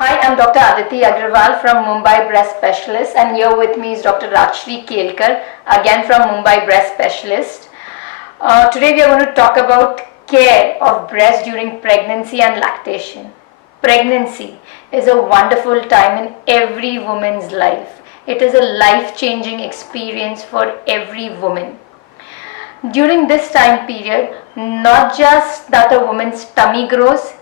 Hi, I'm Dr. Aditi Agrawal from Mumbai Breast Specialist, and here with me is Dr. Rajshri Kelkar, again from Mumbai Breast Specialist. Today we are going to talk about care of breast during pregnancy and lactation. Pregnancy is a wonderful time in every woman's life. It is a life-changing experience for every woman. During this time period, not just that a woman's tummy grows,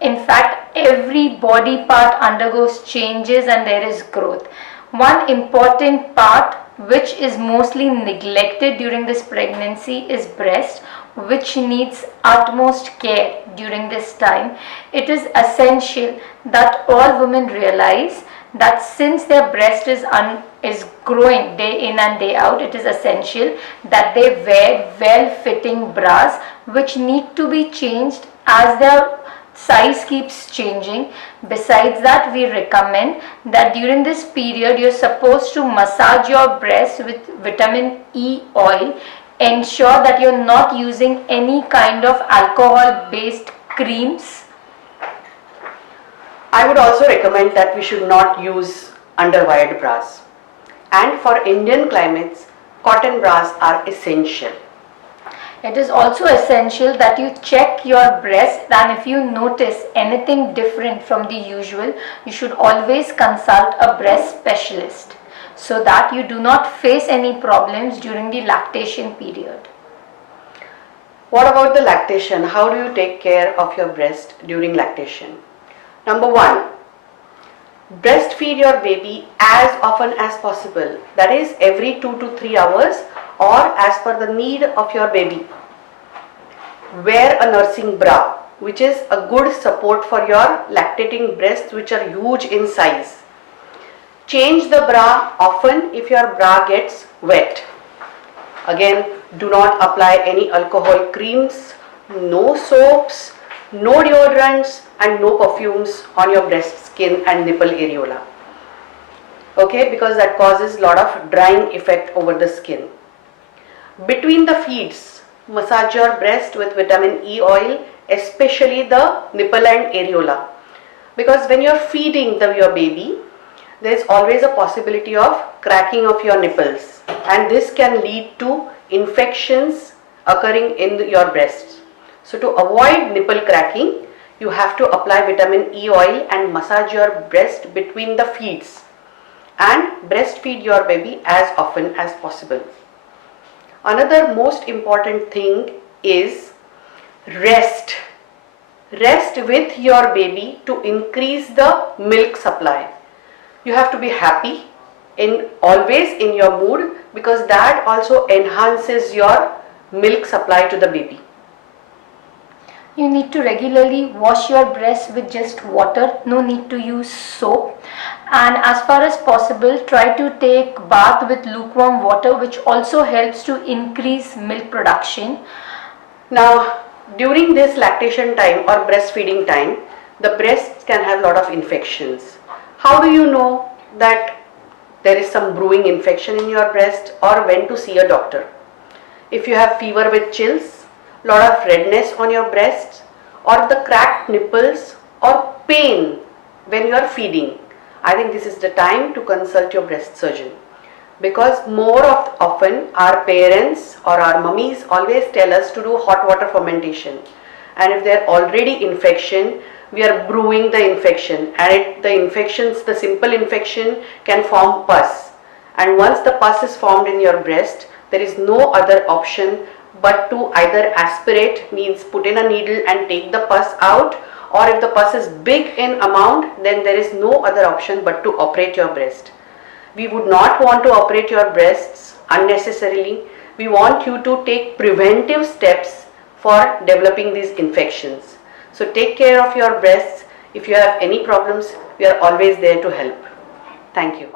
in fact, every body part undergoes changes and there is growth. One important part which is mostly neglected during this pregnancy is breast, which needs utmost care during this time. It is essential that all women realize that since their breast is growing day in and day out, it is essential that they wear well-fitting bras which need to be changed as their size keeps changing. Besides that, we recommend that during this period you're supposed to massage your breast with vitamin E oil. Ensure that you're not using any kind of alcohol based creams. I would also recommend that we should not use underwired bras. And for Indian climates, cotton bras are essential. It is also essential that you check your breast, and if you notice anything different from the usual, you should always consult a breast specialist so that you do not face any problems during the lactation period. What about the lactation? How do you take care of your breast during lactation? Number one, breastfeed your baby as often as possible. That is every 2 to 3 hours or as per the need of your baby. Wear a nursing bra, which is a good support for your lactating breasts, which are huge in size. Change the bra often if your bra gets wet. Again, do not apply any alcohol creams, no soaps, no deodorants and no perfumes on your breast skin and nipple areola. Okay, because that causes a lot of drying effect over the skin. Between the feeds, massage your breast with vitamin E oil, especially the nipple and areola. Because when you are feeding your baby, there is always a possibility of cracking of your nipples, and this can lead to infections occurring in your breasts. So to avoid nipple cracking, you have to apply vitamin E oil and massage your breast between the feeds and breastfeed your baby as often as possible. Another most important thing is rest. Rest with your baby to increase the milk supply. You have to be happy always in your mood, because that also enhances your milk supply to the baby. You need to regularly wash your breast with just water, no need to use soap. And as far as possible, try to take bath with lukewarm water, which also helps to increase milk production. Now, during this lactation time or breastfeeding time, the breasts can have a lot of infections. How do you know that there is some brewing infection in your breast, or when to see a doctor? If you have fever with chills, lot of redness on your breasts, or the cracked nipples, or pain when you are feeding, I think this is the time to consult your breast surgeon. Because more often our parents or our mummies always tell us to do hot water fermentation, and if there already infection, we are brewing the infection, and the simple infection can form pus, and once the pus is formed in your breast, there is no other option but to either aspirate, means put in a needle and take the pus out, or if the pus is big in amount, then there is no other option but to operate your breast. We would not want to operate your breasts unnecessarily. We want you to take preventive steps for developing these infections. So take care of your breasts. If you have any problems, we are always there to help. Thank you.